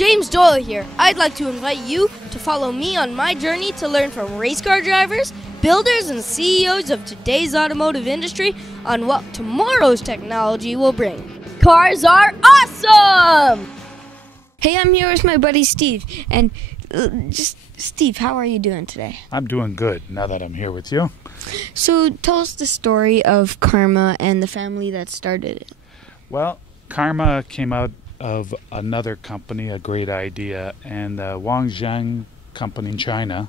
James Doyle here. I'd like to invite you to follow me on my journey to learn from race car drivers, builders, and CEOs of today's automotive industry on what tomorrow's technology will bring. Cars are awesome! Hey, I'm here with my buddy Steve. And Steve, how are you doing today? I'm doing good now that I'm here with you. So tell us the story of Karma and the family that started it. Well, Karma came out of another company, a great idea, and Wang Zhang company in China,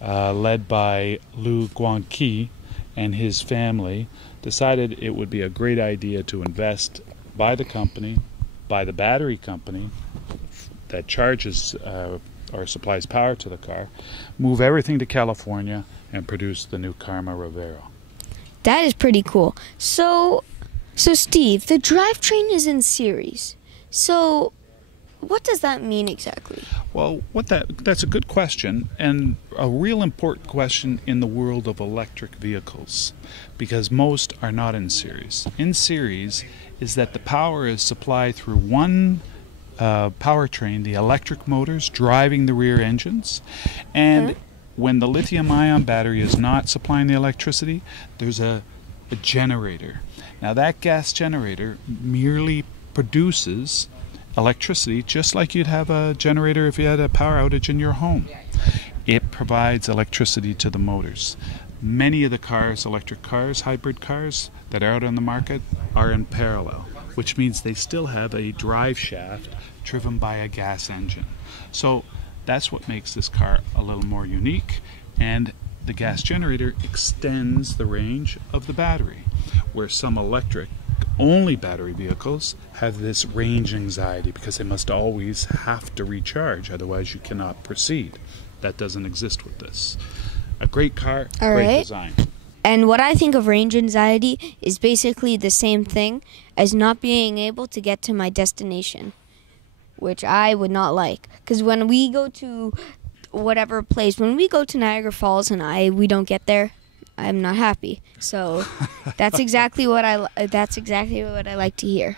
led by Lu Guangqi and his family, decided it would be a great idea to invest by the company, by the battery company that charges or supplies power to the car, move everything to California, and produce the new Karma Revero. That is pretty cool. So Steve, the drivetrain is in series. So what does that mean exactly? Well, that's a good question, and a real important question in the world of electric vehicles, because most are not in series. In series is that the power is supplied through one powertrain, the electric motors driving the rear engines, and when the lithium-ion battery is not supplying the electricity, there's a generator. Now that gas generator merely produces electricity just like you'd have a generator if you had a power outage in your home. It provides electricity to the motors. Many of the cars, electric cars, hybrid cars that are out on the market are in parallel, which means they still have a drive shaft driven by a gas engine. So that's what makes this car a little more unique, and the gas generator extends the range of the battery, where some electric-only battery vehicles have this range anxiety because they must always have to recharge, otherwise you cannot proceed. That doesn't exist with this. A great car, great design. And what I think of range anxiety is basically the same thing as not being able to get to my destination, which I would not like. Because when we go to whatever place, when we go to Niagara Falls and we don't get there, I'm not happy. So that's exactly what I like to hear.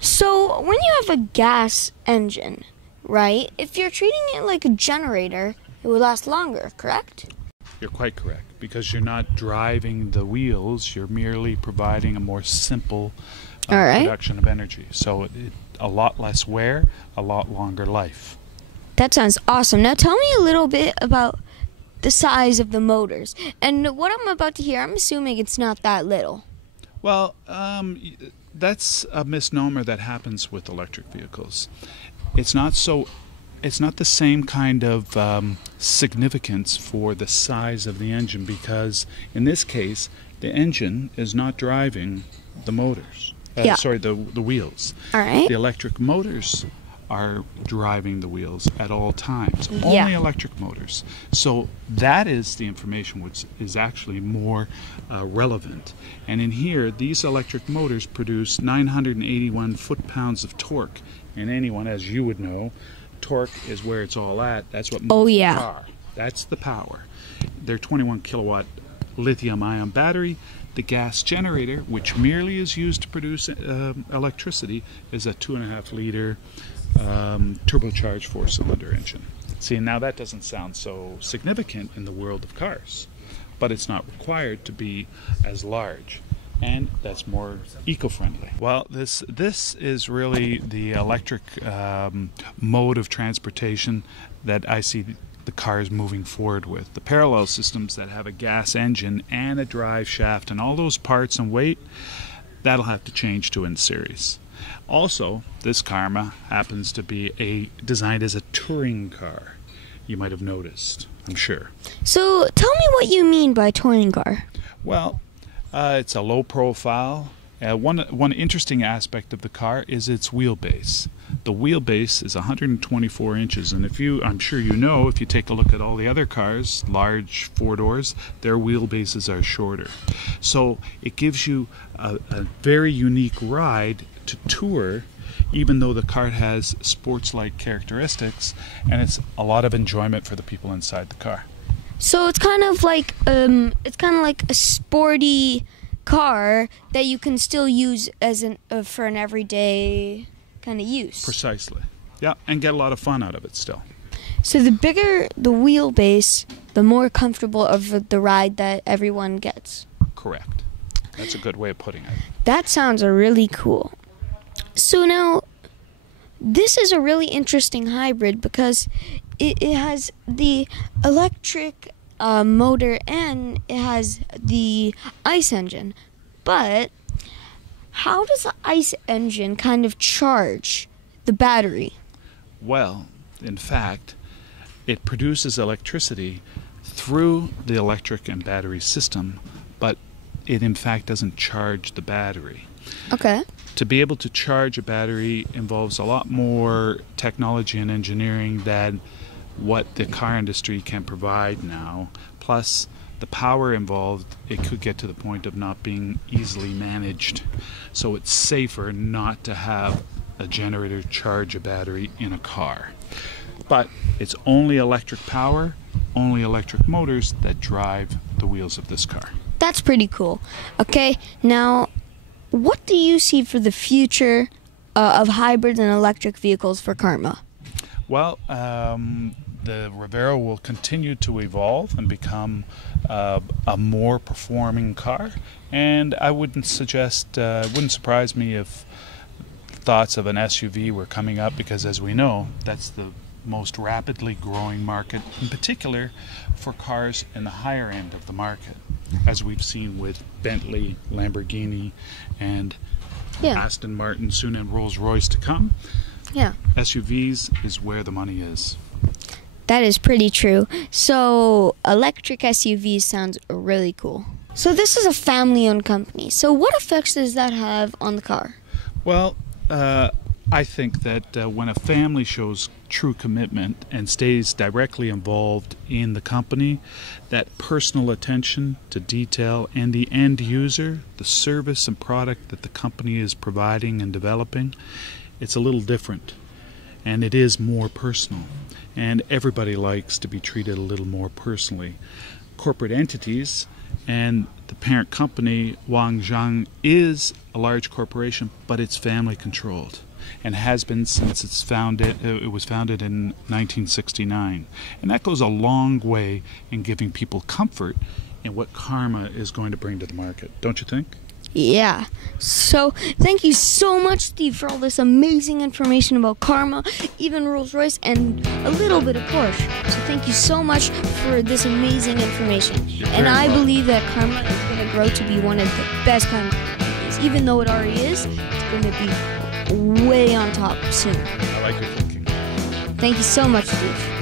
So when you have a gas engine, right? If you're treating it like a generator, it will last longer, correct? You're quite correct, because you're not driving the wheels, you're merely providing a more simple production of energy. So a lot less wear, a lot longer life. That sounds awesome. Now tell me a little bit about the size of the motors. And what I'm about to hear, I'm assuming it's not that little. Well, that's a misnomer that happens with electric vehicles. It's not the same kind of significance for the size of the engine, because in this case, the engine is not driving the motors. The wheels. All right. The electric motors are driving the wheels at all times. Only electric motors. So that is the information which is actually more relevant. And in here, these electric motors produce 981 foot-pounds of torque. And anyone, as you would know, torque is where it's all at. That's what moves the car. That's the power. Their 21 kilowatt lithium-ion battery. The gas generator, which merely is used to produce electricity, is a 2.5 liter turbocharged 4-cylinder engine. See, now that doesn't sound so significant in the world of cars, but it's not required to be as large, and that's more eco-friendly. Well, this is really the electric mode of transportation that I see the cars moving forward with. The parallel systems that have a gas engine and a drive shaft and all those parts and weight, that'll have to change to in series. Also, this Karma happens to be designed as a touring car. You might have noticed, I'm sure. So tell me what you mean by touring car. Well, it's a low profile. One interesting aspect of the car is its wheelbase. The wheelbase is 124 inches, and I'm sure you know, if you take a look at all the other cars, large 4-doors, their wheelbases are shorter. So it gives you a very unique ride to tour, even though the car has sports-like characteristics, and it's a lot of enjoyment for the people inside the car. So it's kind of like a sporty car that you can still use as for an everyday kind of use. Precisely. Yeah, and get a lot of fun out of it still. So the bigger the wheelbase, the more comfortable of the ride that everyone gets. Correct. That's a good way of putting it. That sounds really cool. So now, this is a really interesting hybrid because it has the electric motor and it has the ICE engine. But how does the ICE engine kind of charge the battery? Well, in fact, it produces electricity through the electric and battery system, but it in fact doesn't charge the battery. Okay. To be able to charge a battery involves a lot more technology and engineering than what the car industry can provide now. Plus, the power involved, it could get to the point of not being easily managed. So it's safer not to have a generator charge a battery in a car. But it's only electric power, only electric motors that drive the wheels of this car. That's pretty cool. Okay, now, what do you see for the future of hybrids and electric vehicles for Karma? Well, the Rivera will continue to evolve and become a more performing car, and I wouldn't suggest, it wouldn't surprise me if thoughts of an SUV were coming up, because as we know, that's the most rapidly growing market, in particular for cars in the higher end of the market, as we've seen with Bentley, Lamborghini, and Aston Martin, soon in Rolls-Royce to come. Yeah. SUVs is where the money is. That is pretty true. So electric SUVs sounds really cool. So this is a family-owned company. So what effects does that have on the car? Well, I think that when a family shows true commitment and stays directly involved in the company, that personal attention to detail and the end user, the service and product that the company is providing and developing, it's a little different. And it is more personal. And everybody likes to be treated a little more personally. Corporate entities and the parent company, Wangzhang, is a large corporation, but it's family controlled and has been since it was founded in 1969. And that goes a long way in giving people comfort in what Karma is going to bring to the market, don't you think? Yeah. So thank you so much, Steve, for all this amazing information about Karma, even Rolls-Royce, and a little bit of Porsche. So thank you so much for this amazing information. And I believe that Karma is going to grow to be one of the best kind of companies. Even though it already is, it's going to be way on top soon. I like your thinking. Thank you so much, Steve.